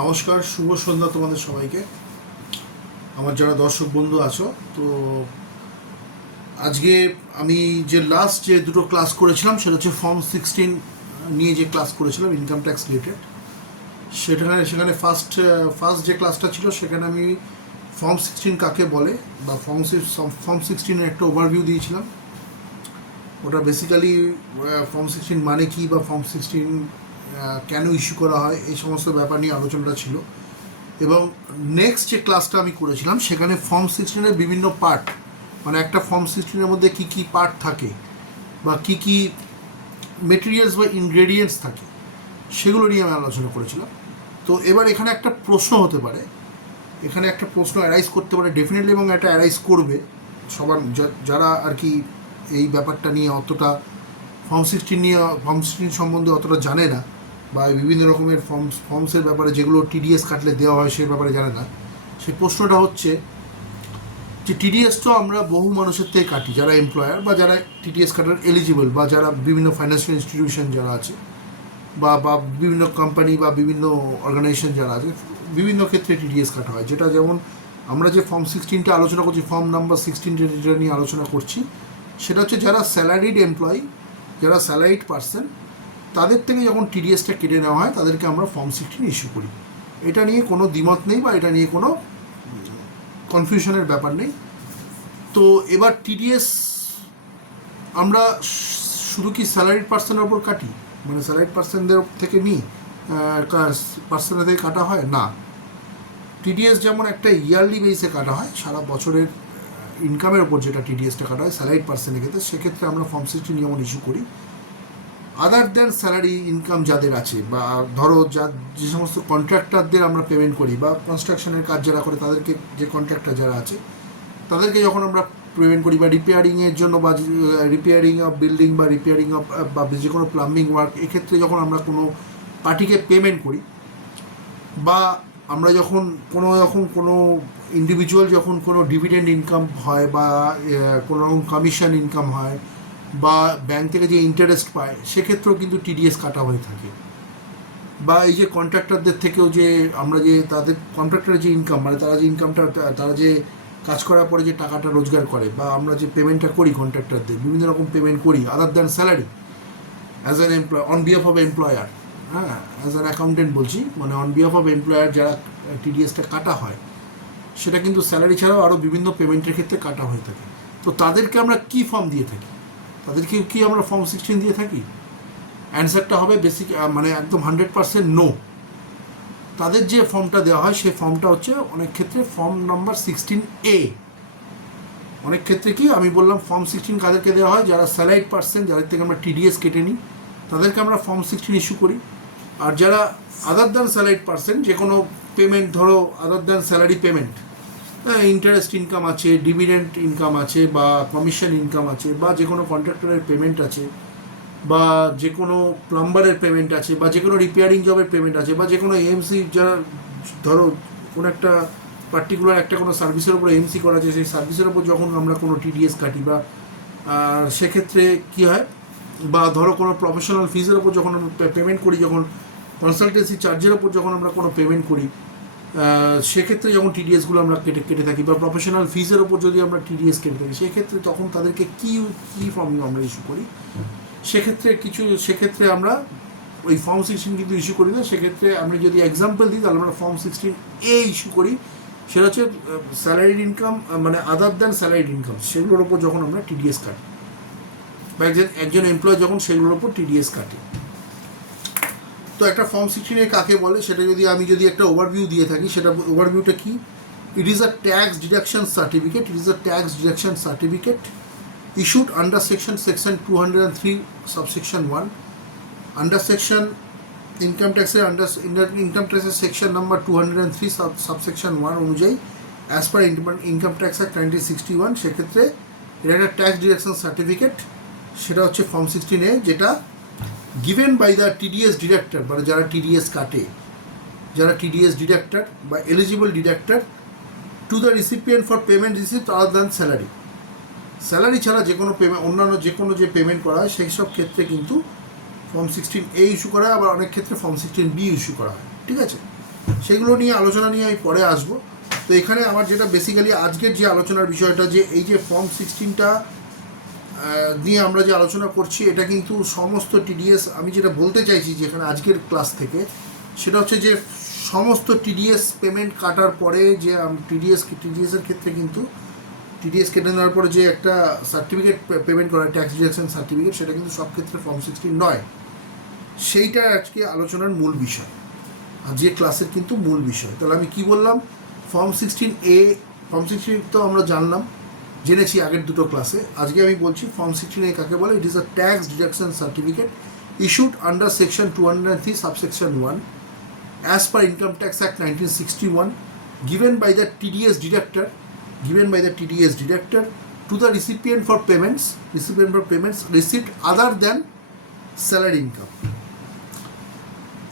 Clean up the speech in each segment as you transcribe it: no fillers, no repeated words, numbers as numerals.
নমস্কার, শুভ সন্ধ্যা তোমাদের সবাইকে। আমার যারা দর্শক বন্ধু আছো, তো আজকে আমি যে লাস্ট যে দুটো ক্লাস করেছিলাম সেটা হচ্ছে ফর্ম 16 নিয়ে যে ক্লাস করেছিলাম ইনকাম ট্যাক্স রিলেটেড। সেখানে ফার্স্ট যে ক্লাসটা ছিল সেখানে আমি ফর্ম 16 কাকে বলে বা ফর্ম 16-এর একটা ওভারভিউ দিয়েছিলাম। ওটা বেসিক্যালি ফর্ম 16 মানে কি বা ফর্ম 16 কেন ইস্যু করা হয় এই সমস্ত ব্যাপার নিয়ে আলোচনাটা ছিল। এবং নেক্সট যে ক্লাসটা আমি করেছিলাম সেখানে ফর্ম 16-এর বিভিন্ন পার্ট, মানে একটা ফর্ম 16-এর মধ্যে কী কী পার্ট থাকে বা কী কী মেটেরিয়ালস বা ইনগ্রেডিয়েন্টস থাকে সেগুলো নিয়ে আমি আলোচনা করেছিলাম। তো এবার এখানে একটা প্রশ্ন হতে পারে, এখানে একটা প্রশ্ন অ্যারাইজ করতে পারে ডেফিনেটলি, এবং এটা অ্যারাইজ করবে সবার যারা আর কি এই ব্যাপারটা নিয়ে অতটা ফর্ম 16 সম্বন্ধে অতটা জানে না বা বিভিন্ন রকমের ফর্মসের ব্যাপারে যেগুলো টিডিএস কাটলে দেওয়া হয় সেই ব্যাপারে জানে না। সেই প্রশ্নটা হচ্ছে যে টিডিএস তো আমরা বহু মানুষের থেকে কাটি, যারা এমপ্লয়ার বা যারা টিডিএস কাটার এলিজিবল বা যারা বিভিন্ন ফাইন্যান্সিয়াল ইনস্টিটিউশন যারা আছে বা বিভিন্ন কোম্পানি বা বিভিন্ন অর্গানাইজেশন যারা আছে, বিভিন্ন ক্ষেত্রে টিডিএস কাটা হয়। যেটা যেমন আমরা যে ফর্ম 16টা আলোচনা করছি, ফর্ম নাম্বার 16 যেটা নিয়ে আলোচনা করছি, সেটা হচ্ছে যারা স্যালারিড এমপ্লয়ি, যারা স্যালারিড পার্সন, তাদের থেকে যখন টিডিএসটা কেটে নেওয়া হয় তাদেরকে আমরা ফর্ম 16 ইস্যু করি। এটা নিয়ে কোনো দ্বিমত নেই বা এটা নিয়ে কোনো কনফিউশনের ব্যাপার নেই। তো এবার টিডিএস আমরা শুধু কি স্যালারিড পার্সনের ওপর কাটি, মানে স্যালারিড পার্সনদের থেকে নিই পার্সনের থেকে কাটা হয় না। টিডিএস যেমন একটা ইয়ারলি বেসে কাটা হয়, সারা বছরের ইনকামের ওপর যেটা টিডিএসটা কাটা হয় স্যালারিড পার্সনের ক্ষেত্রে, সেক্ষেত্রে আমরা ফর্ম 16 যেমন ইস্যু করি। আদার দ্যান স্যালারি ইনকাম যাদের আছে বা ধরো যে সমস্ত কন্ট্রাক্টরদের আমরা পেমেন্ট করি বা কনস্ট্রাকশনের কাজ যারা করে তাদেরকে, যে কন্ট্রাক্টর যারা আছে তাদেরকে যখন আমরা পেমেন্ট করি, বা রিপেয়ারিংয়ের জন্য বা রিপেয়ারিং অফ বিল্ডিং বা রিপেয়ারিং অফ বা যে কোনো প্লাম্বিং ওয়ার্ক, এক্ষেত্রে যখন আমরা কোনো পার্টিকে পেমেন্ট করি, বা আমরা যখন কোনো ইন্ডিভিজুয়াল যখন কোনো ডিভিডেন্ড ইনকাম হয় বা কোনো রকম কমিশন ইনকাম হয় বা ব্যাংক থেকে যে ইন্টারেস্ট পায়, সেক্ষেত্রেও কিন্তু টিডিএস কাটা হয়ে থাকে। বা এই যে কন্ট্রাক্টরদের থেকেও যে আমরা যে তাদের কন্ট্রাক্টরের যে ইনকাম, মানে তারা যে ইনকামটা, তারা যে কাজ করার পরে যে টাকাটা রোজগার করে বা আমরা যে পেমেন্টটা করি কন্ট্রাক্টরদের, বিভিন্ন রকম পেমেন্ট করি other than salary as an employee on behalf of employer, হ্যাঁ, অ্যাজ অ্যান অ্যাকাউন্টেন্ট বলছি, মানে অন বিহাফ অফ এমপ্লয়ার যারা টিডিএসটা কাটা হয়, সেটা কিন্তু স্যালারি ছাড়াও আরও বিভিন্ন পেমেন্টের ক্ষেত্রে কাটা হয়ে থাকে। তো তাদেরকে আমরা কী ফর্ম দিয়ে থাকি, তাদেরকে কি আমরা ফর্ম 16 দিয়ে থাকি? অ্যান্সারটা হবে বেসিক, মানে একদম 100% নো। তাদের যে ফর্মটা দেওয়া হয় সেই ফর্মটা হচ্ছে অনেক ক্ষেত্রে ফর্ম নাম্বার 16A। অনেক ক্ষেত্রে কি আমি বললাম ফর্ম 16 কাদেরকে দেওয়া হয়? যারা স্যালারিড পার্সন, যাদের থেকে আমরা টিডিএস কেটে নিই, তাদেরকে আমরা ফর্ম 16 ইস্যু করি। আর যারা আদার দ্যান স্যালারিড পার্সন, যে কোনো পেমেন্ট, ধরো আদার than salary payment, interest income আছে, ডিভিডেন্ড ইনকাম আছে বা কমিশন ইনকাম আছে বা যে কোনো কন্ট্রাক্টরের পেমেন্ট আছে বা যে কোনো প্লাম্বারের পেমেন্ট আছে বা যে কোনো রিপেয়ারিং জবের পেমেন্ট আছে বা যে কোনো এএমসি, যারা ধরো কোনো একটা পার্টিকুলার একটা কোনো সার্ভিসের উপর এএমসি করা আছে, সেই সার্ভিসের উপর যখন আমরা কোনো টিডিএস কাটি বা সেক্ষেত্রে কী হয়, বা ধরো কোনো প্রফেশনাল ফিজের ওপর যখন আমরা পেমেন্ট করি, যখন কনসালটেন্সি চার্জের ওপর যখন আমরা কোনো পেমেন্ট করি, সেক্ষেত্রে যখন টিডিএসগুলো আমরা কেটে থাকি বা প্রফেশনাল ফিজের ওপর যদি আমরা টিডিএস কেটে থাকি, সেক্ষেত্রে তখন তাদেরকে কী ফর্ম আমরা ইস্যু করি? সেক্ষেত্রে আমরা ওই ফর্ম 16 কিন্তু ইস্যু করি না। সেক্ষেত্রে আমি যদি এক্সাম্পল দিই তাহলে আমরা ফর্ম 16A ইস্যু করি। সেটা হচ্ছে স্যালারিড ইনকাম, মানে আদার দ্যান স্যালারিড ইনকাম, সেগুলোর ওপর যখন আমরা টিডিএস কাটি বা একজন এমপ্লয় যখন সেগুলোর ওপর টিডিএস কাটে। তো একটা ফর্ম 16A কাকে বলে সেটা আমি যদি একটা ওভারভিউ দিয়ে থাকি, সেটা ওভারভিউটা কি? It is a tax deduction certificate issued under section 203 subsection 1 under section income tax section number 203 subsection 1 অনুযায়ী as per income tax act 1961, সেক্ষেত্রে এটা একটা ট্যাক্স ডিডাকশন সার্টিফিকেট, সেটা হচ্ছে ফর্ম 16A, যেটা given by the TDS deductor, মানে যারা TDS কাটে, যারা টিডিএস ডিডাক্টর বা eligible deductor, to the recipient for payment received other than salary ছাড়া যে কোনো পেমেন্ট, অন্যান্য যে কোনো যে পেমেন্ট করা হয় সেই সব ক্ষেত্রে কিন্তু ফর্ম 16A ইস্যু করা হয়, আবার অনেক ক্ষেত্রে ফর্ম 16B ইস্যু করা হয়। ঠিক আছে? সেগুলো নিয়ে আলোচনা নিয়ে আমি পরে আসবো। তো এখানে আমার যেটা বেসিক্যালি আজকের যে আলোচনার বিষয়টা, যে এই যে ফর্ম 16টা নিয়ে আমরা যে আলোচনা করছি, এটা কিন্তু সমস্ত টিডিএস, আমি যেটা বলতে চাইছি যেখানে আজকের ক্লাস থেকে, সেটা হচ্ছে যে সমস্ত টিডিএস পেমেন্ট কাটার পরে যে টিডিএসের ক্ষেত্রে কিন্তু টিডিএস কেটে নেওয়ার পরে যে একটা সার্টিফিকেট পেমেন্ট করা, ট্যাক্স ডিডাকশন সার্টিফিকেট, সেটা কিন্তু সব ক্ষেত্রে ফর্ম 16 নয়। সেইটা আজকে আলোচনার মূল বিষয়, আর যে ক্লাসের কিন্তু মূল বিষয়। তাহলে আমি কি বললাম, ফর্ম 16A, ফর্ম 16 তো আমরা জেনেছি আগের দুটো ক্লাসে। আজকে আমি বলছি ফর্ম 16A কাকে বলে। It is a tax deduction certificate issued under section 203 subsection 1 as per Income Tax Act 1961, given by the TDS deductor to the recipient for payments received other than salary income.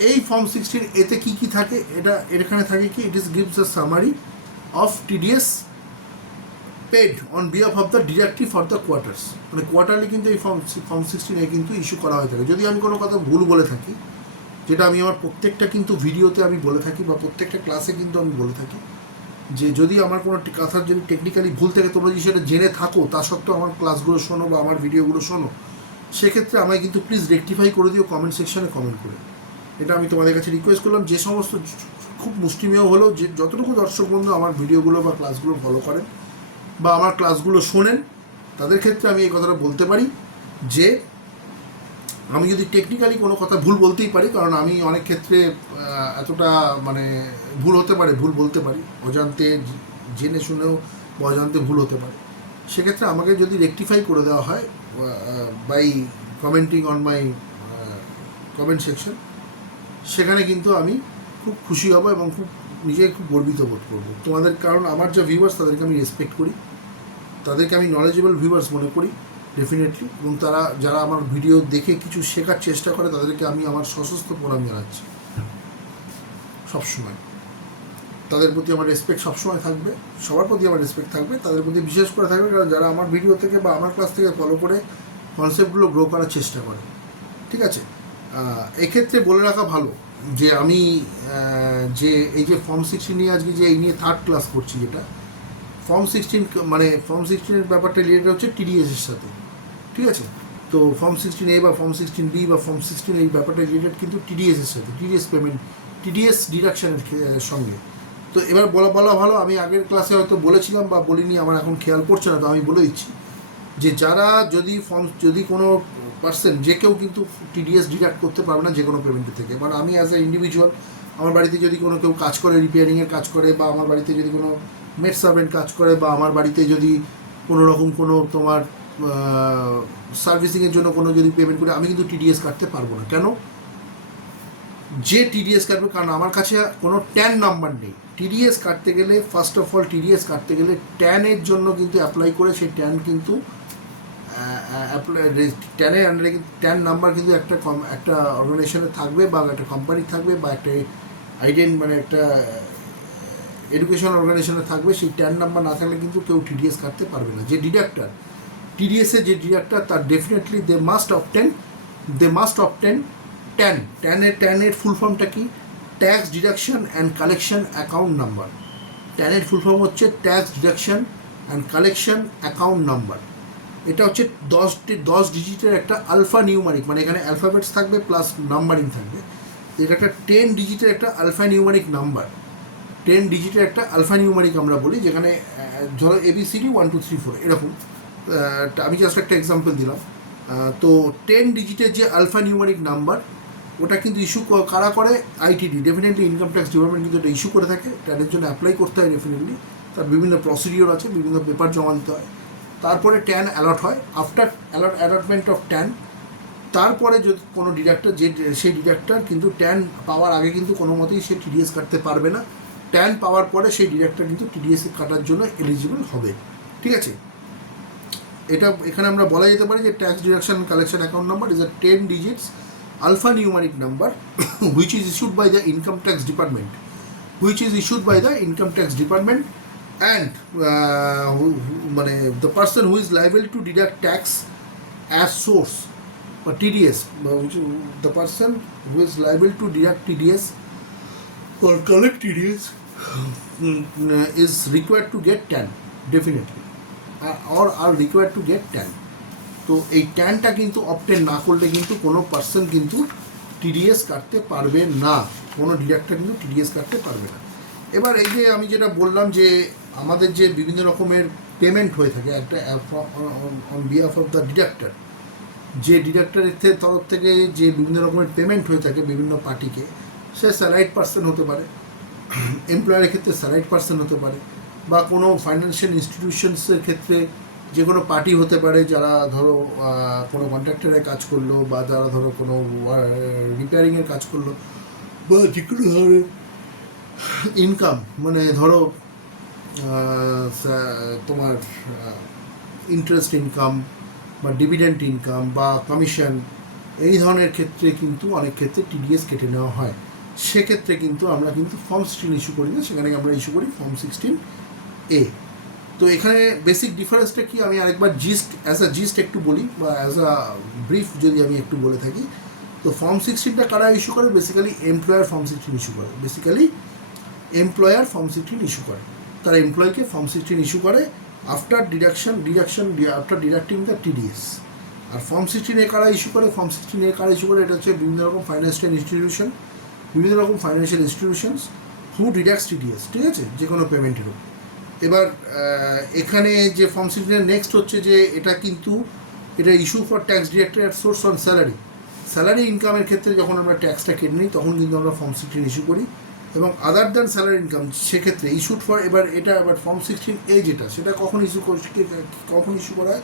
এই form 16 এতে কি কি থাকে, এখানে থাকে কি, it is gives a summary of TDS paid on behalf of the deductive for the quarters. মানে quarterly কিন্তু এই ফর্ম 16 কিন্তু ইস্যু করা হয়ে থাকে। যদি আমি কোনো কথা ভুল বলে থাকি, যেটা আমি আমার প্রত্যেকটা কিন্তু ভিডিওতে আমি বলে থাকি বা প্রত্যেকটা ক্লাসে কিন্তু আমি বলে থাকি, যে যদি আমার কোনো কথার যদি টেকনিক্যালি ভুল থাকে, তোমরা যদি সেটা জেনে থাকো, তা সত্ত্বেও আমার ক্লাসগুলো শোনো বা আমার ভিডিওগুলো শোনো, সেক্ষেত্রে আমায় কিন্তু প্লিজ রেকটিফাই করে দিও কমেন্ট সেকশনে কমেন্ট করে। এটা আমি তোমাদের কাছে রিকোয়েস্ট করলাম। যে সমস্ত খুব মুষ্টিমেয় হলো, যে যতটুকু দর্শক বন্ধু আমার ভিডিওগুলো বা ক্লাসগুলো ফলো করেন বা আমার ক্লাসগুলো শোনেন, তাদের ক্ষেত্রে আমি এই কথাটা বলতে পারি যে আমি যদি টেকনিক্যালি কোনো কথা ভুল বলতেই পারি, কারণ আমি অনেক ক্ষেত্রে এতটা মানে ভুল হতে পারে, ভুল বলতে পারি, অজান্তে জেনে শুনেও অজান্তে ভুল হতে পারে। সেক্ষেত্রে আমাকে যদি রেকটিফাই করে দেওয়া হয় by commenting on my comment section, সেখানে কিন্তু আমি খুব খুশি হব এবং নিজেকে খুব গর্বিত বোধ করবো তোমাদের। কারণ আমার যে ভিউয়ার্স, তাদেরকে আমি রেসপেক্ট করি, তাদেরকে আমি নলেজেবল ভিউয়ার্স মনে করি ডেফিনেটলি, এবং যারা আমার ভিডিও দেখে কিছু শেখার চেষ্টা করে, তাদেরকে আমি আমার সশস্ত্র প্রণাম জানাচ্ছি সবসময়। তাদের প্রতি আমার রেসপেক্ট সবসময় থাকবে, সবার প্রতি আমার রেসপেক্ট থাকবে, তাদের প্রতি বিশেষ করে থাকবে, কারণ যারা আমার ভিডিও থেকে বা আমার ক্লাস থেকে ফলো করে কনসেপ্টগুলো গ্রো করার চেষ্টা করে। ঠিক আছে, এক্ষেত্রে বলে রাখা ভালো যে আমি যে এই যে ফর্ম 16 নিয়ে আজকে যে এই নিয়ে থার্ড ক্লাস করছি, যেটা ফর্ম 16 মানে ফর্ম 16-এর ব্যাপারটা রিলেটেড হচ্ছে টিডিএসের সাথে। ঠিক আছে, তো ফর্ম 16A বা ফর্ম 16B বা ফর্ম 16 এই ব্যাপারটা রিলেটেড কিন্তু টিডিএসের সাথে, টিডিএস পেমেন্ট, টিডিএস ডিডাকশনের সঙ্গে। তো এবার বলা ভালো, আমি আগের ক্লাসে হয়তো বলেছিলাম বা বলিনি, আমার এখন খেয়াল পড়ছে না, তো আমি বলে দিচ্ছি যে যারা যদি কোনো পার্সন, যে কেউ কিন্তু টিডিএস ডিডাক্ট করতে পারবে না যে কোনো পেমেন্টের থেকে। এবার আমি অ্যাজ এ ইন্ডিভিজুয়াল, আমার বাড়িতে যদি কেউ কাজ করে, রিপেয়ারিংয়ের কাজ করে, বা আমার বাড়িতে যদি কোনো মেড সার্ভেন্ট কাজ করে, বা আমার বাড়িতে যদি কোনো রকম কোনো তোমার সার্ভিসিংয়ের জন্য কোনো যদি পেমেন্ট করে, আমি কিন্তু টিডিএস কাটতে পারবো না। কেন? যে টিডিএস কাটবে, কারণ আমার কাছে কোনো ট্যান নাম্বার নেই। টিডিএস কাটতে গেলে, ফার্স্ট অফ অল টিডিএস কাটতে গেলে ট্যানের জন্য কিন্তু অ্যাপ্লাই করে, সেই ট্যান কিন্তু ট্যানের আন্ডারে ট্যান নাম্বার কিন্তু একটা অর্গানাইজেশনে থাকবে, বা একটা কোম্পানি থাকবে, বা একটা মানে একটা এডুকেশন অর্গানাইজেশনে থাকবে। সেই ট্যান নাম্বার না থাকলে কিন্তু কেউ টিডিএস কাটতে পারবে না। যে ডিডাক্টর, টিডিএসের যে ডিডাক্টর, তার ডেফিনেটলি দে মাস্ট অবটেন ট্যানের ফুল ফর্মটা কি? Tax deduction and collection account number. ট্যানের ফুল ফর্ম হচ্ছে tax deduction and collection account number. এটা হচ্ছে 10 ডিজিটের একটা আলফা নিউমারিক, মানে এখানে অ্যালফাবেটস থাকবে প্লাস নাম্বারিং থাকবে। এটা একটা 10 ডিজিটের একটা আলফা নিউমারিক নাম্বার, 10 ডিজিটের একটা আলফা নিউমারিক আমরা বলি, যেখানে ধরো ABCD 1 2 3 4 এরকম। আমি জাস্ট একটা এক্সাম্পল দিলাম। তো 10 ডিজিটের যে আলফা নিউমারিক নাম্বার, ওটা কিন্তু ইস্যু কারা করে? ITD, definitely income tax department কিন্তু এটা ইস্যু করে থাকে। ট্যানের জন্য অ্যাপ্লাই করতে হয় ডেফিনেটলি, তার বিভিন্ন প্রসিডিওর আছে, বিভিন্ন পেপার জমা দিতে হয়। তারপরে ট্যান অ্যালট হয়। আফটার অ্যালটমেন্ট অফ ট্যান, তারপরে যদি কোনো ডিডাক্টর, সেই ডিডাক্টর কিন্তু ট্যান পাওয়ার আগে কিন্তু কোনো মতেই সে টিডিএস কাটতে পারবে না। ট্যান পাওয়ার পরে সেই ডিডাক্টর কিন্তু টিডিএস কাটার জন্য এলিজিবল হবে। ঠিক আছে, এটা এখানে আমরা বলা যেতে পারি যে tax deduction collection account number is a 10 digits alphanumeric number which is issued by the income tax department, and the person who is liable to deduct tax as source or TDS, the person who is liable to deduct TDS or collect TDS is required to get TAN, definitely, or are required to get TAN. তো এই ট্যানটা কিন্তু obtain না করলে কিন্তু কোনো person কিন্তু TDS কাটতে পারবে না, কোনো ডিডাক্টর কিন্তু টিডিএস কাটতে পারবে না। এবার এই যে আমি যেটা বললাম যে আমাদের যে বিভিন্ন রকমের পেমেন্ট হয়ে থাকে একটা অন বিহাফ অফ দ্য ডিডাক্টর, যে ডিডাক্টরের তরফ থেকে যে বিভিন্ন রকমের পেমেন্ট হয়ে থাকে বিভিন্ন পার্টিকে, সে স্যালারিড পার্সন হতে পারে, এমপ্লয়ারের ক্ষেত্রে স্যালারিড পার্সন হতে পারে, বা কোনো ফাইন্যান্সিয়াল ইনস্টিটিউশনসের ক্ষেত্রে যে কোনো পার্টি হতে পারে যারা ধরো কোনো কন্ট্রাক্টরের কাজ করলো, বা যারা ধরো কোনো রিপেয়ারিংয়ের কাজ করলো, বা যে কোনো ধরনের ইনকাম, মানে ধরো তোমার ইন্টারেস্ট ইনকাম বা ডিভিডেন্ড ইনকাম বা কমিশন, এই ধরনের ক্ষেত্রে কিন্তু অনেক ক্ষেত্রে টিডিএস কেটে নেওয়া হয়। সেক্ষেত্রে কিন্তু আমরা কিন্তু ফর্ম 16 ইস্যু করি না, সেখানে আমরা ইস্যু করি ফর্ম 16A। তো এখানে বেসিক ডিফারেন্সটা কি আমি আরেকবার জিস্ট একটু বলি, বা অ্যাজ আ ব্রিফ যদি আমি একটু বলে থাকি। তো ফর্ম 16টা কারা ইস্যু করে? বেসিক্যালি এমপ্লয়ার ফর্ম 16 ইস্যু করে, এমপ্লয়ার ফর্ম 16 ইস্যু করে, তারা এমপ্লয়কে ফর্ম 16 ইস্যু করে after after deducting the TDS. আর ফর্ম 16A কারা ইস্যু করে? ফর্ম 16A কারা ইস্যু করে? এটা হচ্ছে বিভিন্ন রকম ফাইন্যান্সিয়াল ইনস্টিটিউশনস হু ডিডাক্টস টিডিএস, ঠিক আছে, যে কোনো পেমেন্টের উপর। এবার এখানে যে ফর্ম 16 নেক্সট হচ্ছে যে এটা issue for tax deducted at source on salary ইনকামের ক্ষেত্রে যখন আমরা ট্যাক্সটা কেটে নিই তখন কিন্তু আমরা ফর্ম 16 ইস্যু করি। এবং আদার দ্যান স্যালারি ইনকাম সেক্ষেত্রে ইস্যুড ফর এবার ফর্ম 16A যেটা, সেটা কখন ইস্যু করা হয়?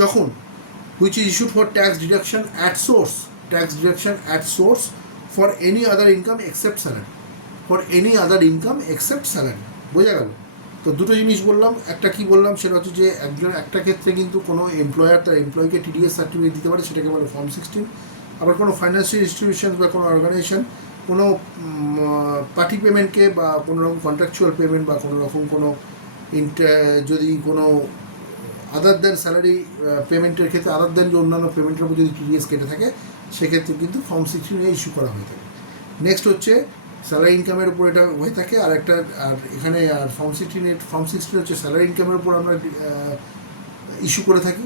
যখন which is issued for tax deduction at source for any other income except salary, বোঝা গেল? তো দুটো জিনিস বললাম, একটা কি বললাম সেটা হচ্ছে যে একটা ক্ষেত্রে কিন্তু কোনো এমপ্লয়ার তার এমপ্লয়িকে টিডিএস সার্টিফিকেট দিতে পারে, সেটাকে বলে ফর্ম 16। আবার কোনো ফাইন্যান্সিয়াল ইনস্টিটিউশন বা কোনো অর্গানাইজেশন কোনো পার্টি পেমেন্টকে বা কোনো রকম কন্ট্রাকচুয়াল পেমেন্ট বা কোনো রকম কোনো যদি কোনো আদার দেন স্যালারি পেমেন্টের ক্ষেত্রে আদার দেন যে অন্যান্য পেমেন্টের উপর যদি টিডিএস কেটে থাকে, সেক্ষেত্রে কিন্তু ফর্ম 16 ইস্যু করা হয়ে থাকে। নেক্সট হচ্ছে স্যালারি ইনকামের উপর এটা হয়ে থাকে, আর এখানে ফর্ম 16 হচ্ছে স্যালারি ইনকামের উপর আমরা ইস্যু করে থাকি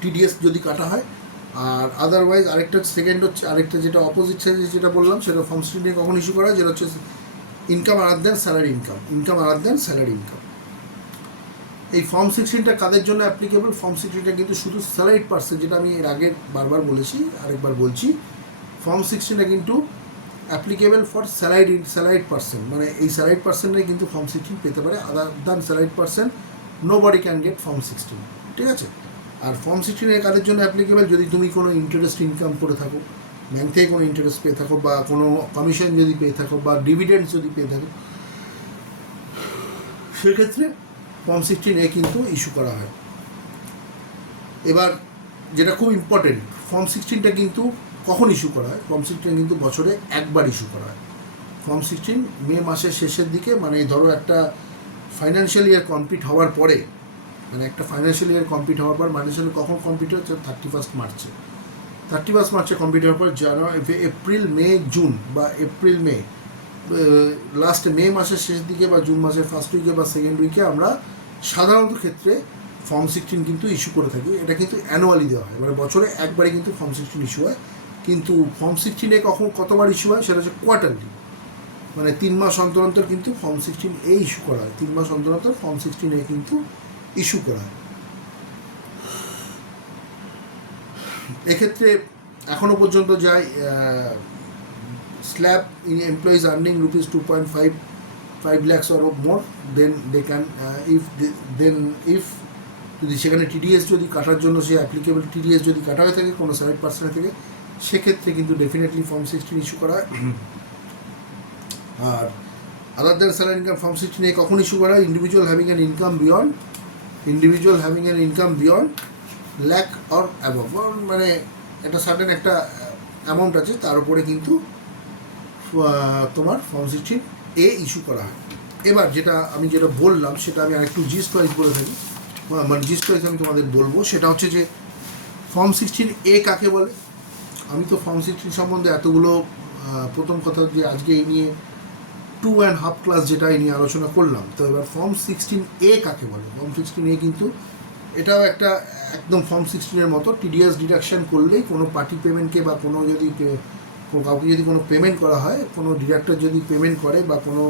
টিডিএস যদি কাটা হয়। আর আদারওয়াইজ আরেকটা যেটা অপোজিট সাইডে যেটা বললাম, সেটা ফর্ম 16 কখন ইস্যু করা হয়, যেটা হচ্ছে ইনকাম আদার দেন স্যালারি ইনকাম। এই ফর্ম 16টা কাদের জন্য অ্যাপ্লিকেবল? ফর্ম 16টা কিন্তু শুধু স্যালারিড পার্সন, যেটা আমি এর আগে বারবার বলেছি, আরেকবার বলছি, ফর্ম 16টা কিন্তু অ্যাপ্লিকেবল ফর স্যালারিড পার্সন, মানে এই স্যালারিড পার্সনরাই কিন্তু ফর্ম 16 পেতে পারে। Other than salaried person nobody can get form 16, ঠিক আছে? আর ফর্ম 16 কাদের জন্য অ্যাপ্লিকেবল? যদি তুমি কোনো ইন্টারেস্ট ইনকাম করে থাকো, ব্যাংক থেকে কোনো ইন্টারেস্ট পেয়ে থাকো, বা কোনো কমিশন যদি পেয়ে থাকো, বা ডিভিডেন্ডস যদি পেয়ে থাকো, সেক্ষেত্রে ফর্ম 16A কিন্তু ইস্যু করা হয়। এবার যেটা খুব ইম্পর্টেন্ট, ফর্ম 16টা কিন্তু কখন ইস্যু করা হয়? ফর্ম 16 কিন্তু বছরে একবার ইস্যু করা হয়। ফর্ম 16 মে মাসের শেষের দিকে, মানে ধরো একটা ফাইন্যান্সিয়াল ইয়ার কমপ্লিট হওয়ার পরে, মানে ফাইন্যান্সিয়াল কখন কমপ্লিট হচ্ছে? 31 মার্চে কমপ্লিট হওয়ার পর জানুয়ারি, এপ্রিল, মে, জুন, বা এপ্রিল মে লাস্ট মে মাসের শেষ দিকে বা জুন মাসের ফার্স্ট উইকে বা সেকেন্ড উইকে আমরা সাধারণত ক্ষেত্রে ফর্ম 16 কিন্তু ইস্যু করে থাকি। এটা কিন্তু অ্যানুয়ালি দেওয়া হয়, মানে বছরে একবারই কিন্তু ফর্ম 16 ইস্যু হয়। কিন্তু ফর্ম 16 কতবার ইস্যু হয়? সেটা হচ্ছে কোয়ার্টারলি, মানে 3 মাস অন্তর কিন্তু ফর্ম 16A ইস্যু করা হয়। 3 মাস অন্তর ফর্ম 16A কিন্তু ইস্যু করা হয়। এক্ষেত্রে এখনও পর্যন্ত যায় slab in employees earning ₹2.5 lakhs or more, then they can if যদি সেখানে টিডিএস যদি কাটার জন্য সে অ্যাপ্লিকেবল টিডিএস যদি কাটা হয়ে থাকে কোনো স্যালারি পার্সনের থেকে, সেক্ষেত্রে কিন্তু ডেফিনেটলি ফর্ম 16 ইস্যু করা হয়। আর other than salary income form 16A কখন ইস্যু করা হয়? Individual having an income beyond lakh or above, মানে একটা সার্টেন একটা অ্যামাউন্ট আছে, তার উপরে কিন্তু তোমার ফর্ম 16A ইস্যু করা হয়। এবার আমি যেটা বললাম সেটা আমি আরেকটু জিস্ট ওয়াইজ বলে থাকি, মানে জিস্ট ওয়াইজ আমি তোমাদের বলবো। সেটা হচ্ছে যে ফর্ম 16A কাকে বলে। আমি তো ফর্ম 16 সম্বন্ধে এতগুলো প্রথম কথা যে আজকে এই নিয়ে 2.5 ক্লাস যেটা এই নিয়ে আলোচনা করলাম। তো এবার ফর্ম 16A কাকে বলে? ফর্ম 16A কিন্তু এটাও একটা একদম ফর্ম 16-এর মতো। টিডিএস ডিডাকশন করলেই কোনো পার্টি পেমেন্টকে বা কোনো যদি কাউকে যদি কোনো পেমেন্ট করা হয়, কোনো ডিডাক্টর যদি পেমেন্ট করে বা কোনো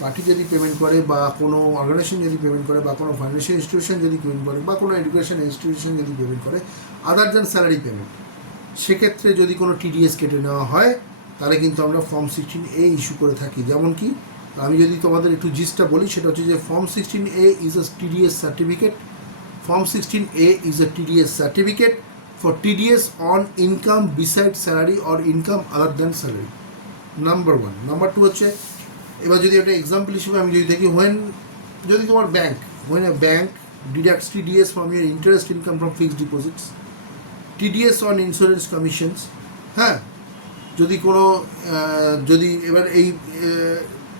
পার্টি যদি পেমেন্ট করে বা কোনো অর্গানাইজেশন যদি পেমেন্ট করে বা কোনো ফাইন্যান্সিয়াল ইনস্টিটিউশন যদি পেমেন্ট করে বা কোনো এডুকেশন ইনস্টিটিউশন যদি পেমেন্ট করে আদার দ্যান স্যালারি পেমেন্ট, সেক্ষেত্রে যদি কোনো টিডিএস কেটে নেওয়া হয় তাহলে কিন্তু আমরা ফর্ম 16A ইস্যু করে থাকি। যেমন কি আমি যদি তোমাদের একটু জিস্টটা বলি, সেটা হচ্ছে যে form 16A is a TDS certificate. Form 16A is a TDS certificate for TDS on income beside salary or income other than salary, number 1। Number 2 হচ্ছে, এবার যদি একটা এক্সাম্পল হিসেবে আমি যদি দেখি, যদি তোমার when a bank deducts TDS from your interest income from fixed deposits, TDS on insurance commissions, হ্যাঁ, যদি কোনো যদি এবার এই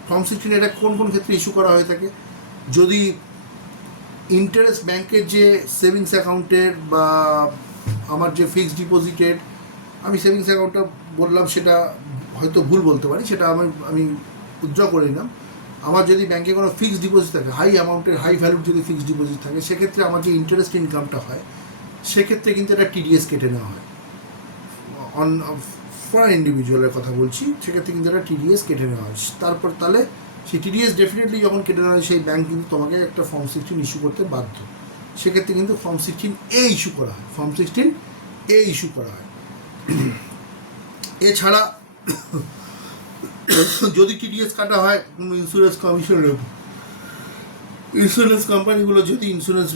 ফর্ম 16 এটা কোন কোন ক্ষেত্রে ইস্যু করা হয়ে থাকে? যদি ইন্টারেস্ট ব্যাংকের যে সেভিংস অ্যাকাউন্টের বা আমার যে ফিক্সড ডিপোজিটের, আমি সেভিংস অ্যাকাউন্টটা বললাম সেটা হয়তো ভুল বলতে পারি, সেটা আমি উইথড্র করে নিলাম। আমার যদি ব্যাংকে কোনো ফিক্সড ডিপোজিট থাকে, হাই অ্যামাউন্টের হাই ভ্যালুর যদি ফিক্সড ডিপোজিট থাকে, সেক্ষেত্রে আমার যে ইন্টারেস্ট ইনকামটা হয় সেক্ষেত্রে কিন্তু এটা টিডিএস কেটে নেওয়া হয়। অন ফর ইন্ডিভিজুয়ালের কথা বলছি, সেক্ষেত্রে কিন্তু এটা টিডিএস কেটে নেওয়া হয়। তারপর তাহলে সেই টিডিএস ডেফিনেটলি যখন কেটে নেওয়া হয়, সেই ব্যাংক কিন্তু তোমাকে একটা ফর্ম 16 ইস্যু করতে বাধ্য। সেক্ষেত্রে কিন্তু ফর্ম 16A ইস্যু করা হয়, ফর্ম 16A ইস্যু করা হয়। এছাড়া যদি টিডিএস কাটা হয় কোনো ইন্স্যুরেন্স কমিশনের উপর, ইন্স্যুরেন্স কোম্পানিগুলো যদি ইন্স্যুরেন্স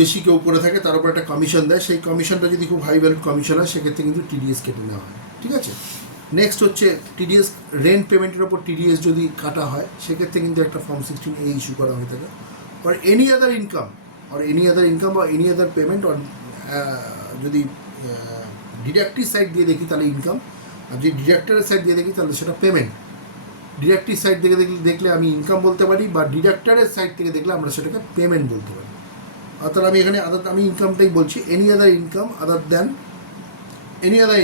বেশি কেউ করে থাকে তার উপর একটা কমিশন দেয়, সেই কমিশনটা যদি খুব হাই ভ্যালুড কমিশন হয় সেক্ষেত্রে কিন্তু টিডিএস কেটে নেওয়া হয়। ঠিক আছে, নেক্সট হচ্ছে টিডিএস রেন্ট পেমেন্টের ওপর টিডিএস যদি কাটা হয় সেক্ষেত্রে কিন্তু একটা ফর্ম 16A ইস্যু করা হয়ে থাকে। আর এনি আদার ইনকাম বা এনি আদার পেমেন্ট, যদি ডিডাক্টিভ সাইড দিয়ে দেখি তাহলে ইনকাম, আর যদি ডিডাক্টরের সাইড দিয়ে দেখি তাহলে সেটা পেমেন্ট। ডিডাক্টিভ সাইড থেকে দেখলে আমি ইনকাম বলতে পারি, বা ডিডাক্টরের সাইড থেকে দেখলে আমরা সেটাকে পেমেন্ট বলতে পারি। অর্থাৎ আমি এখানে আমি ইনকামটাই বলছি, any other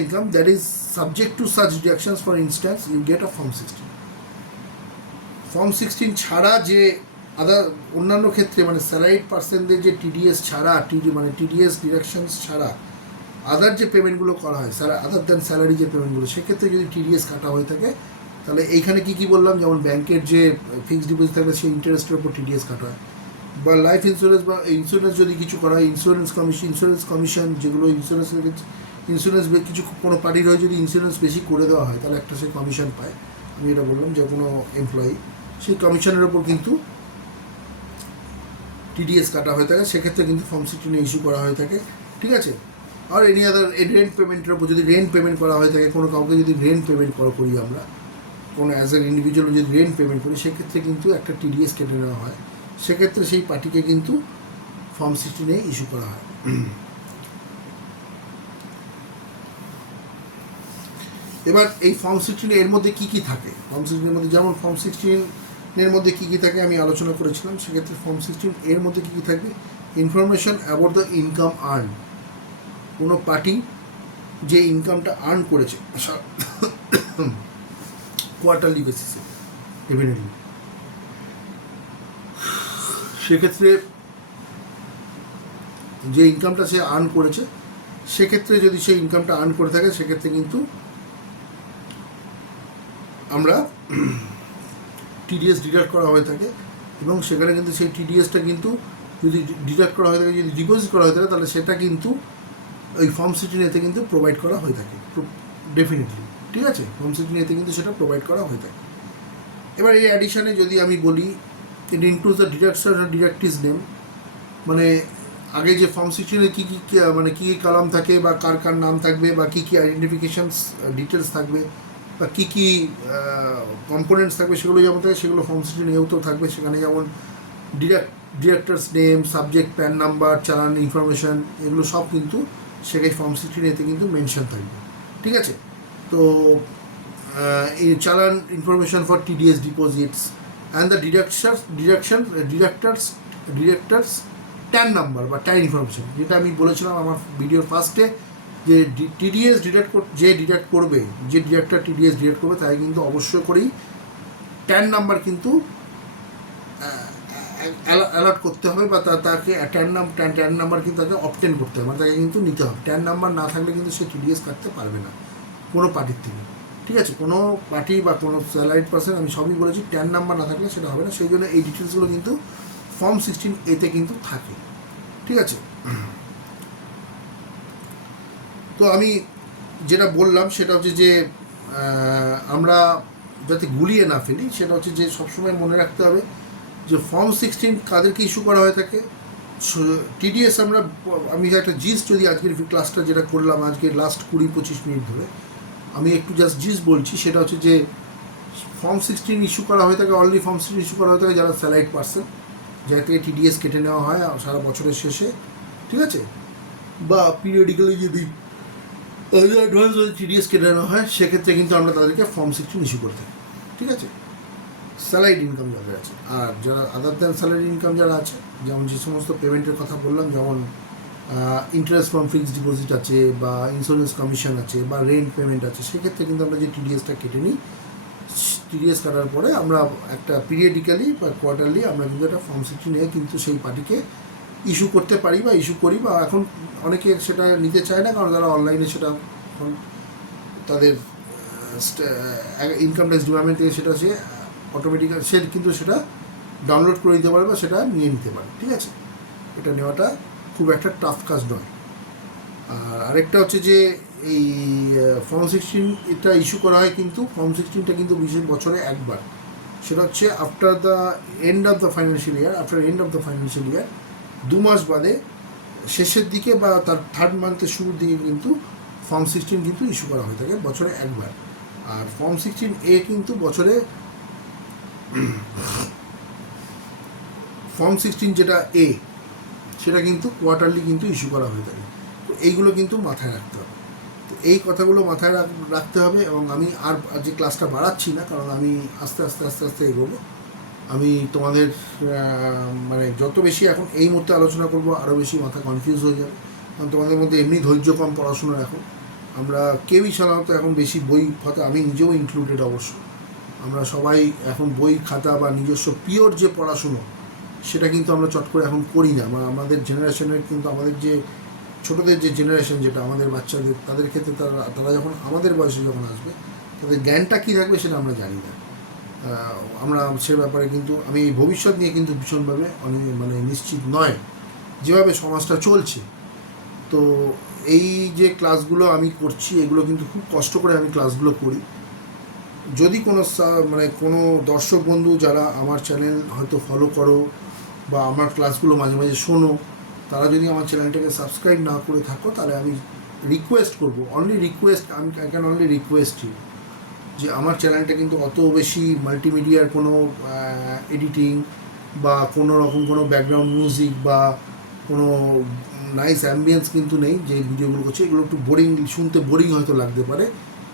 income that is subject to such deductions, for instance you get a form 16। Form 16 ছাড়া যে অন্যান্য ক্ষেত্রে মানে স্যালারিড পার্সনদের যে টিডিএস ছাড়া মানে টিডিএস ডিডাকশনস ছাড়া আদার যে পেমেন্টগুলো করা হয়, আদার দ্যান স্যালারি যে পেমেন্টগুলো, সেক্ষেত্রে যদি টিডিএস কাটা হয়ে থাকে তাহলে এইখানে কী বললাম, যেমন ব্যাংকের যে ফিক্সড ডিপোজিট থাকবে সেই ইন্টারেস্টের উপর টিডিএস কাটা হয়, বা লাইফ ইন্স্যুরেন্স বা ইন্স্যুরেন্স যদি কিছু করা হয়, ইন্স্যুরেন্স কমিশন যেগুলো ইন্স্যুরেন্স কিছু কোনো পার্টির হয়ে যদি ইন্স্যুরেন্স বেশি করে দেওয়া হয় তাহলে একটা সে কমিশন পায়। আমি এটা বললাম যে কোনো এমপ্লয়ি, সেই কমিশনের ওপর কিন্তু টিডিএস কাটা হয়ে থাকে, সেক্ষেত্রে কিন্তু ফর্ম 16 ইস্যু করা হয়ে থাকে। ঠিক আছে, আর এনি আদার রেন্ট পেমেন্টের ওপর যদি রেন্ট পেমেন্ট করা হয়ে থাকে, কোনো কাউকে যদি রেন্ট পেমেন্ট করি আমরা, কোনো অ্যাজ এন ইন্ডিভিজুয়াল যদি রেন্ট পেমেন্ট করি, সেক্ষেত্রে কিন্তু একটা টিডিএস কেটে নেওয়া হয়, সেক্ষেত্রে সেই পার্টিকে কিন্তু ফর্ম 16A ইস্যু করা হয়। এবার এই ফর্ম 16 এর মধ্যে কী কী থাকে? ফর্ম 16 এর মধ্যে যেমন ফর্ম 16 এর মধ্যে কী কী থাকে আমি আলোচনা করেছিলাম, সেক্ষেত্রে ফর্ম 16 এর মধ্যে কী কী থাকবে? Information about the income earn, কোনো পার্টি যে ইনকামটা আর্ন করেছে কোয়ার্টারলি বেসিসে ডেফিনেটলি, সেক্ষেত্রে যে ইনকামটা সে আর্ন করেছে, সেক্ষেত্রে যদি সেই ইনকামটা আর্ন করে থাকে সেক্ষেত্রে কিন্তু আমরা টিডিএস ডিডাক্ট করা হয়ে থাকে, এবং সেখানে কিন্তু সেই টিডিএসটা কিন্তু যদি ডিডাক্ট করা হয়ে থাকে, যদি ডিপোজিট করা হয়ে থাকে, তাহলে সেটা কিন্তু ওই ফর্ম 16A কিন্তু প্রোভাইড করা হয়ে থাকে ডেফিনেটলি। ঠিক আছে, ফর্ম 16A কিন্তু সেটা প্রোভাইড করা হয়ে থাকে। এবার এই অ্যাডিশনে যদি আমি বলি, ইট ইনক্লুডস দ্য ডিডাকশন আর ডিডাক্টিভস নেম, মানে আগে যে ফর্ম 16 কী কী মানে কী কী কলাম থাকে বা কার কার নাম থাকবে বা কী কী আইডেন্টিফিকেশানস ডিটেলস থাকবে বা কী কী কম্পোনেন্টস থাকবে, সেগুলো যেমন থাকে সেগুলো ফর্ম 16 তো থাকবে। সেখানে যেমন directors name, subject, pan number, চালান ইনফরমেশান, এগুলো সব কিন্তু সেখানে ফর্ম 16 কিন্তু মেনশন থাকবে। ঠিক আছে, তো এই চালান information for TDS deposits and the directors tan number বা ট্যান ইনফরমেশান, যেটা আমি বলেছিলাম আমার ভিডিওর ফার্স্টে, যে টিডিএস ডিডাক্ট করবে, যে ডিডাক্টর টিডিএস ডিডাক্ট করবে তাই কিন্তু অবশ্যই করেই 10 নাম্বার কিন্তু অ্যালার্ট করতে হবে, বা তাকে 10 নাম্বার কিন্তু তাকে অবটেন করতে হবে, মানে তাকে কিন্তু নিতে হবে। 10 নাম্বার না থাকলে কিন্তু সে টিডিএস কাটতে পারবে না কোনো পার্টির থেকে, ঠিক আছে? কোনো পার্টি বা কোনো স্যালারিড পার্সন, আমি সবই বলেছি 10 নাম্বার না থাকলে সেটা হবে না। সেই জন্য এই ডিটেলসগুলো কিন্তু ফর্ম 16A কিন্তু থাকে, ঠিক আছে? তো আমি যেটা বললাম সেটা হচ্ছে যে আমরা যাতে গুলিয়ে না ফেলি, সেটা হচ্ছে যে সবসময় মনে রাখতে হবে যে ফর্ম 16 কাদেরকে ইস্যু করা হয়ে থাকে। টিডিএস আমি একটা জিস্ট, যদি আজকের ক্লাসটা যেটা করলাম আজকে লাস্ট 20-25 মিনিট ধরে আমি একটু জাস্ট জিস্ট বলছি, সেটা হচ্ছে যে ফর্ম 16 ইস্যু করা হয়ে থাকে, অলরেডি ফর্ম 16 ইস্যু করা হয়ে থাকে যারা স্যালারিড পার্সন, যার থেকে টিডিএস কেটে নেওয়া হয় সারা বছরের শেষে, ঠিক আছে? বা পিরিয়ডিক্যালি যদি অ্যাডভান্স টিডিএস কেটে নেওয়া হয়, সেক্ষেত্রে কিন্তু আমরা তাদেরকে ফর্ম 16 ইস্যু করে থাকি, ঠিক আছে? স্যালারিড ইনকাম যাদের আছে, আর যারা আদার দ্যান স্যালারি ইনকাম যারা আছে, যেমন যে সমস্ত পেমেন্টের কথা বললাম, যেমন ইন্টারেস্ট ফ্রম ফিক্সড ডিপোজিট আছে, বা ইন্স্যুরেন্স কমিশন আছে, বা রেন্ট পেমেন্ট আছে, সেক্ষেত্রে কিন্তু আমরা যে টিডিএসটা কেটে নিই, টিডিএস কাটার পরে আমরা একটা পিরিয়ডিক্যালি বা কোয়ার্টারলি আমরা কিন্তু একটা ফর্ম 16 নিয়ে কিন্তু সেই পার্টিকে ইস্যু করতে পারি বা ইস্যু করি। বা এখন অনেকে সেটা নিতে চায় না, কারণ তারা অনলাইনে সেটা তাদের ইনকাম ট্যাক্স ডিপার্টমেন্ট থেকে সেটা সে অটোমেটিক্যালি সে কিন্তু সেটা ডাউনলোড করে নিতে পারে বা সেটা নিয়ে নিতে পারে, ঠিক আছে? এটা নেওয়াটা খুব একটা টাফ কাজ নয়। আর আরেকটা হচ্ছে যে এই ফর্ম 16 এটা ইস্যু করা হয়, কিন্তু ফর্ম 16টা কিন্তু বিশেষ বছরে একবার, সেটা হচ্ছে after the end of the financial year 2 মাস বাদে শেষের দিকে বা তার 3rd মান্থের শুরুর দিকে কিন্তু ফর্ম 16 কিন্তু ইস্যু করা হয়ে থাকে বছরে একবার। আর ফর্ম 16A কিন্তু বছরে ফর্ম 16 যেটা এ, সেটা কিন্তু কোয়ার্টারলি কিন্তু ইস্যু করা হয়ে থাকে। তো এইগুলো কিন্তু মাথায় রাখতে হবে। তো এই কথাগুলো মাথায় রাখতে হবে। এবং আমি আর যে ক্লাসটা বাড়াচ্ছি না, কারণ আমি আস্তে আস্তে এগোবো। আমি তোমাদের মানে যত বেশি এখন এই মুহূর্তে আলোচনা করবো, আরও বেশি মাথা কনফিউজ হয়ে যাবে, কারণ তোমাদের মধ্যে এমনি ধৈর্য কম পড়াশোনার। এখন আমরা কেউই সাধারণত এখন বেশি বই খাতা, আমি নিজেও ইনক্লুডেড অবশ্য, আমরা সবাই এখন বই খাতা বা নিজস্ব পিওর যে পড়াশুনো, সেটা কিন্তু আমরা চট করে এখন করি না। আমাদের জেনারেশনের কিন্তু, আমাদের যে ছোটোদের যে জেনারেশন, যেটা আমাদের বাচ্চাদের, তাদের ক্ষেত্রে তারা যখন আমাদের বয়সে যখন আসবে, তাদের জ্ঞানটা কী থাকবে সেটা আমরা জানি না। আমরা সে ব্যাপারে কিন্তু আমি এই ভবিষ্যৎ নিয়ে কিন্তু ভীষণভাবে মানে নিশ্চিত নয়, যেভাবে সমাজটা চলছে। তো এই যে ক্লাসগুলো আমি করছি, এগুলো কিন্তু খুব কষ্ট করে আমি ক্লাসগুলো করি। যদি কোনো মানে কোনো দর্শক বন্ধু যারা আমার চ্যানেল হয়তো ফলো করো বা আমার ক্লাসগুলো মাঝে মাঝে শোনো, তারা যদি আমার চ্যানেলটাকে সাবস্ক্রাইব না করে থাকো, তাহলে আমি রিকোয়েস্ট করবো, I can only request you, যে আমার চ্যানেলটা কিন্তু অত বেশি মাল্টিমিডিয়ার কোনো এডিটিং বা কোনো রকম কোনো ব্যাকগ্রাউন্ড মিউজিক বা কোনো নাইস অ্যাম্বিয়েন্স কিন্তু নেই। যে ভিডিওগুলো করছে এগুলো একটু বোরিং, শুনতে বোরিং হয়তো লাগতে পারে,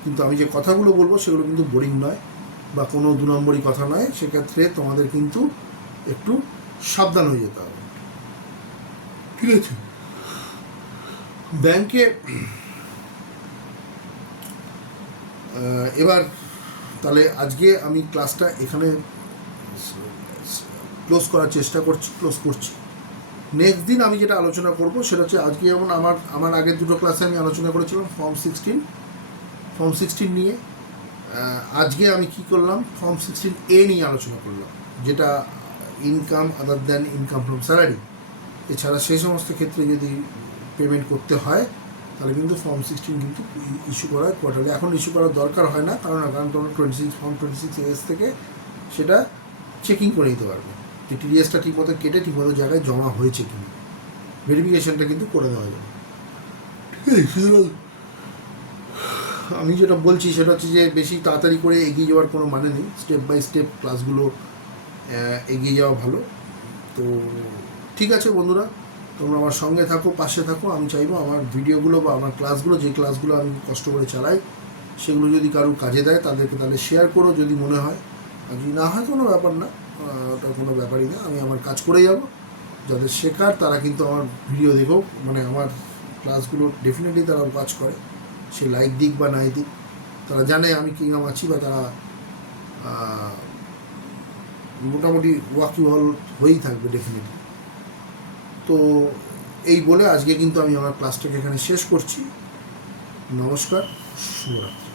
কিন্তু আমি যে কথাগুলো বলবো সেগুলো কিন্তু বোরিং নয় বা কোনো 2 নম্বরই কথা নয়। সেক্ষেত্রে তোমাদের কিন্তু একটু সাবধান হয়ে যেতে হবে, ঠিক আছে? ব্যাংকে এবার তাহলে আজকে আমি ক্লাসটা এখানে ক্লোজ করছি। নেক্সট দিন আমি যেটা আলোচনা করব সেটা হচ্ছে, আজকে যেমন আমার আগের 2টো ক্লাসে আমি আলোচনা করেছিলাম ফর্ম 16 নিয়ে। আজকে আমি কি করলাম, ফর্ম 16A নিয়ে আলোচনা করলাম, যেটা income other than income from salary. এছাড়া সেই সমস্ত ক্ষেত্রে যদি পেমেন্ট করতে হয়, তাহলে কিন্তু ফর্ম 16 কিন্তু ইস্যু করার কোয়ার্টারলি এখন ইস্যু করার দরকার হয় না, কারণ তোমরা ফর্ম 26AS থেকে সেটা চেকিং করে নিতে পারবে যে টিডিএসটা ঠিকমতো কেটে ঠিকমতো জায়গায় জমা হয়েছে কিনা, ভেরিফিকেশনটা কিন্তু করে দেওয়া যাবে, ঠিক আছে? আমি যেটা বলছি সেটা হচ্ছে যে বেশি তাড়াতাড়ি করে এগিয়ে যাওয়ার কোনো মানে নেই, স্টেপ বাই স্টেপ ক্লাসগুলো এগিয়ে যাওয়া ভালো। তো ঠিক আছে বন্ধুরা, তোমরা আমার সঙ্গে থাকো, পাশে থাকো। আমি চাইবো আমার ভিডিওগুলো বা আমার ক্লাসগুলো, যে ক্লাসগুলো আমি কষ্ট করে চালাই, সেগুলো যদি কারোর কাজে দেয় তাদেরকে তাহলে শেয়ার করো যদি মনে হয়। আর যদি না হয় কোনো ব্যাপার না, ওটা কোনো ব্যাপারই না, আমি আমার কাজ করে যাব। যাদের শেখার তারা কিন্তু আমার ভিডিও দেখো, মানে আমার ক্লাসগুলো ডেফিনেটলি তারা ওয়াচ করে, সে লাইক দিক বা নাই দিক, তারা জানে আমি কিংবাম আছি, বা তারা মোটামুটি ওয়াকিবহল হয়েই থাকবে ডেফিনেটলি। তো এই বলে আজকে কিন্তু আমি আমার ক্লাসটাকে এখানে শেষ করছি। নমস্কার, শুভরাত্রি।